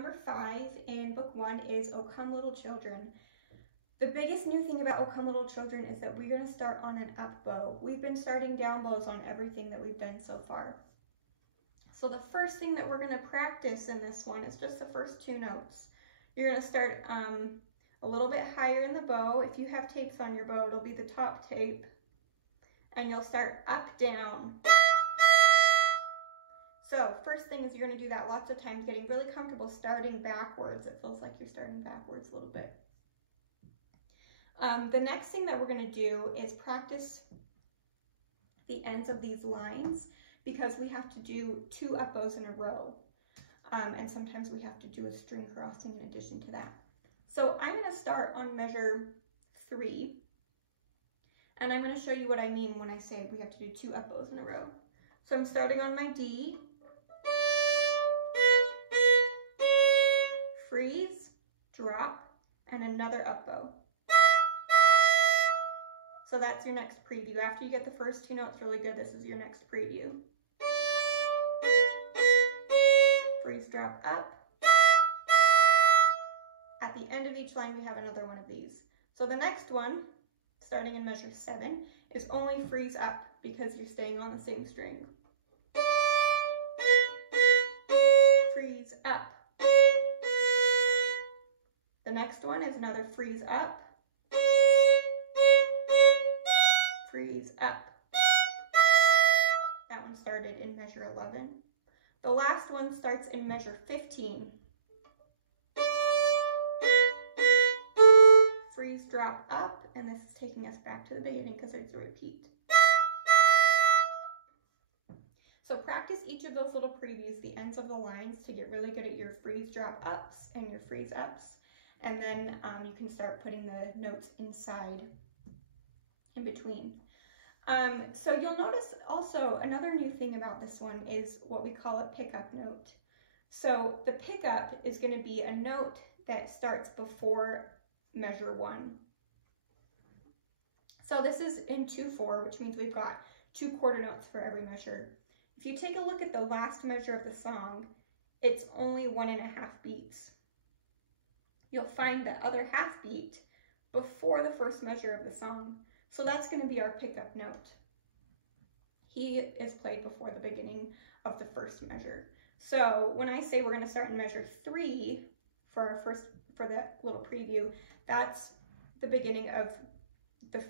number 5 in book 1 is O Come Little Children. The biggest new thing about O Come Little Children is that we're going to start on an up bow. We've been starting down bows on everything that we've done so far. So the first thing that we're going to practice in this one is just the first 2 notes. You're going to start a little bit higher in the bow. If you have tapes on your bow, it'll be the top tape. And you'll start up, down. So first thing is you're going to do that lots of times, getting really comfortable starting backwards. It feels like you're starting backwards a little bit. The next thing that we're going to do is practice the ends of these lines, because we have to do 2 up bows in a row. And sometimes we have to do a string crossing in addition to that. So I'm going to start on measure 3. And I'm going to show you what I mean when I say we have to do 2 up bows in a row. So I'm starting on my D, freeze, drop, and another up bow. So that's your next preview. After you get the first 2 notes really good, this is your next preview. Freeze, drop, up. At the end of each line, we have another one of these. So the next one, starting in measure 7, is only freeze up because you're staying on the same string. Freeze up. The next one is another freeze up. Freeze up. That one started in measure 11. The last one starts in measure 15. Freeze, drop, up, and this is taking us back to the beginning because it's a repeat. So practice each of those little previews, the ends of the lines, to get really good at your freeze, drop, ups and your freeze, ups. And then you can start putting the notes inside, in between. So you'll notice also another new thing about this one is what we call a pickup note. So the pickup is going to be a note that starts before measure 1. So this is in 2/4, which means we've got 2 quarter notes for every measure. If you take a look at the last measure of the song, it's only 1.5 beats. You'll find the other half beat before the first measure of the song. So that's going to be our pickup note. He is played before the beginning of the first measure. So when I say we're going to start in measure 3 for the little preview, that's the beginning of the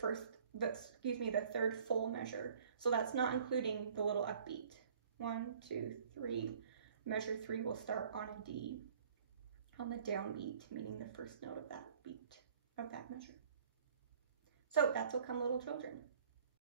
third full measure. So that's not including the little upbeat. 1, 2, 3. Measure 3 will start on a D, on the downbeat, meaning the first note of that beat, of that measure. So that's O Come Little Children.